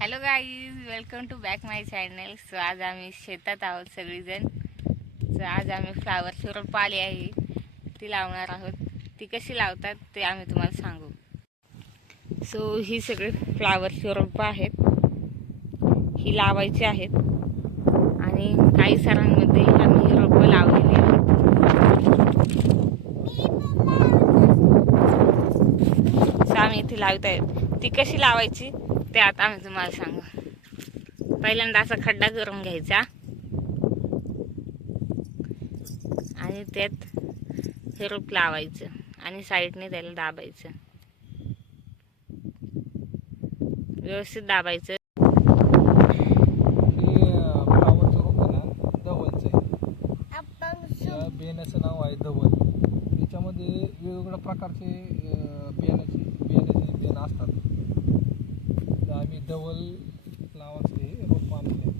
Hello guys, welcome to back my channel. So आज आम्ही शेतात आहोत सगळीजण. सो आज आम्ही फ्लावरची रोप आली आहे ती लावणार आहोत. ती कशी लावतात ते आम्ही तुम्हाला सांगू. सो ही सगळी फ्लावरची रोपं आहेत, ही लावायची आहेत आणि काही सरांमध्ये आम्ही ही रोपं लावलेली आहेत. सो आम्ही इथे लावत आहेत. ती कशी लावायची ते आता आम्ही तुम्हाला सांगू. पहिल्यांदा असा खड्डा करून घ्यायचा आणि त्यात हे रोप लावायचं आणि साईडने त्याला दाबायचं, व्यवस्थित दाबायचं. फ्लावरचं रोप आहे ना, धवलचं आहे. या बियाण्याचं नाव आहे धवल. याच्यामध्ये वेगवेगळ्या प्रकारचे बियाणे असतात. तर आम्ही धवल लावाचे रोप आणले.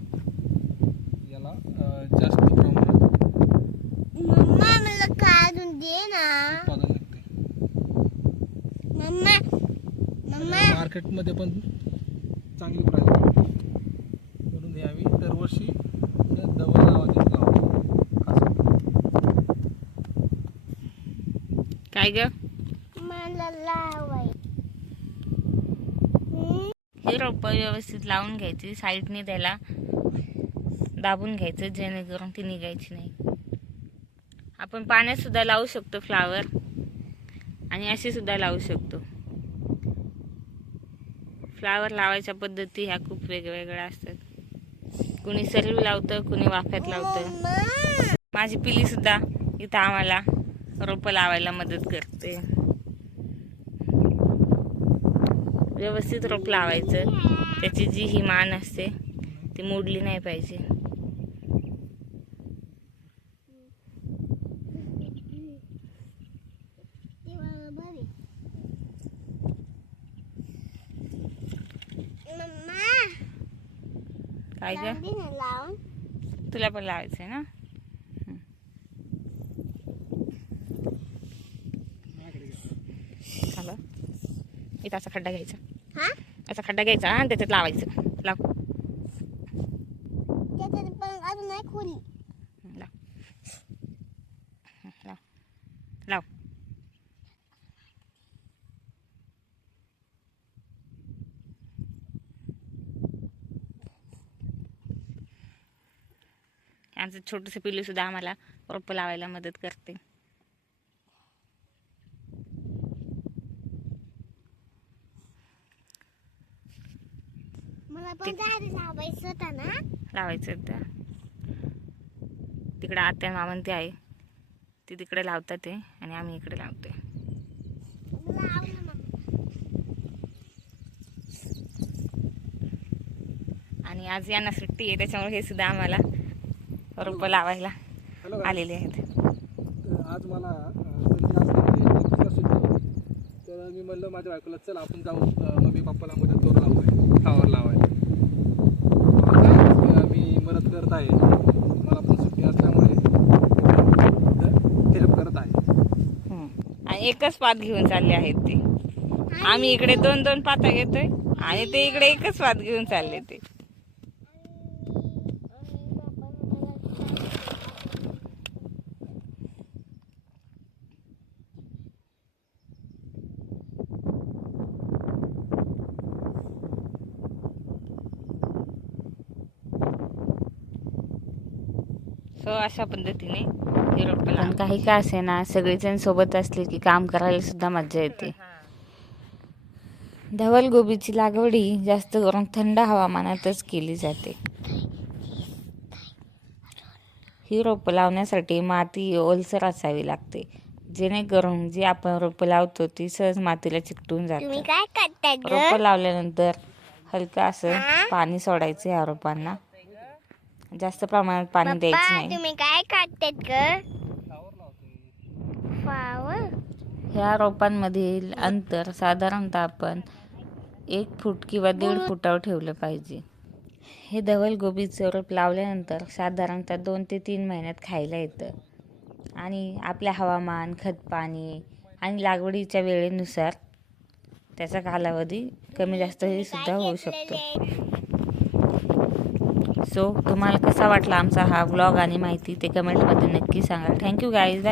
याला जास्त प्रमाणात उत्पादन निघते. मार्केटमध्ये पण चांगली प्राईस मिळते. म्हणून हे आम्ही दरवर्षी धवल लावायचे लावतो. काय ग, हे रोप व्यवस्थित लावून घ्यायची, साईडने त्याला दाबून घ्यायचं जेणेकरून ती निघायची नाही. आपण पाण्यात सुद्धा लावू शकतो फ्लावर आणि अशी सुद्धा लावू शकतो. फ्लावर लावायच्या पद्धती ह्या खूप वेगवेगळ्या असतात. कुणी सरळ लावतं, कुणी वाफ्यात लावतं. माझी पिली सुद्धा इथं आम्हाला रोपं लावायला मदत करते. व्यवस्थित रोप लावायचं, त्याची जी ही मान असते ती मोडली नाही पाहिजे. काय ग, तुला पण लावायचंय ना? इथं असा खड्डा घ्यायचा, असा खड्डा घ्यायचा आणि त्याच्यात लावायचं. लाव लाव लाव. आमचं छोटंसं पिल्लू सुद्धा आम्हाला रोपं लावायला मदत करते. लावायचं तर तिकडे आत्या मामन ते आहे, ती तिकडे लावतात ते आणि आम्ही इकडे लावतोय. आणि आज यांना सुट्टी आहे, त्याच्यामुळे हे सुद्धा आम्हाला रोपं लावायला आलेले आहेत. आज मला तर मी म्हणलं माझ्या बायकोला, चल आपण जाऊ मम्मी पप्पाला मदत करू फ्लावर लावायला. मी मदत करत आहे, मला पण सुट्टी असल्यामुळे हेल्प करत आहे. आणि एकच पात घेऊन चालले आहेत ते. आम्ही इकडे 2-2 पाता घेतोय आणि ते इकडे एकच पात घेऊन चालले ते. सो अशा पद्धतीने हे रोपं लावतात. काही का असे ना, सगळेजण सोबत असले की काम करायला सुद्धा मजा येते. धवल गोबीची लागवड ही जास्त करून थंड हवामानातच केली जाते. ही रोपं लावण्यासाठी माती ओलसर असावी लागते, जेणेकरून जी आपण रोपं लावतो ती सहज मातीला चिकटून जाते. रोपं लावल्यानंतर हलका असं पाणी सोडायचं या रोपांना. जास्त प्रमाणात पाणी द्यायचं नाही. तुम्ही काय काढतात ग? ह्या रोपांमधील अंतर साधारणतः आपण 1 फूट किंवा 1.5 फुटावर ठेवलं पाहिजे. हे धवल गोबीचं रोप लावल्यानंतर साधारणतः 2 ते 3 महिन्यात खायला येतं आणि आपल्या हवामान, खतपाणी आणि लागवडीच्या वेळेनुसार त्याचा कालावधी कमी जास्त हे सुद्धा होऊ शकतो. सो तुम्हाला कसा वाटला आमचा हा व्लॉग आणि माहिती ते कमेंटमध्ये नक्की सांगा. Thank you guys.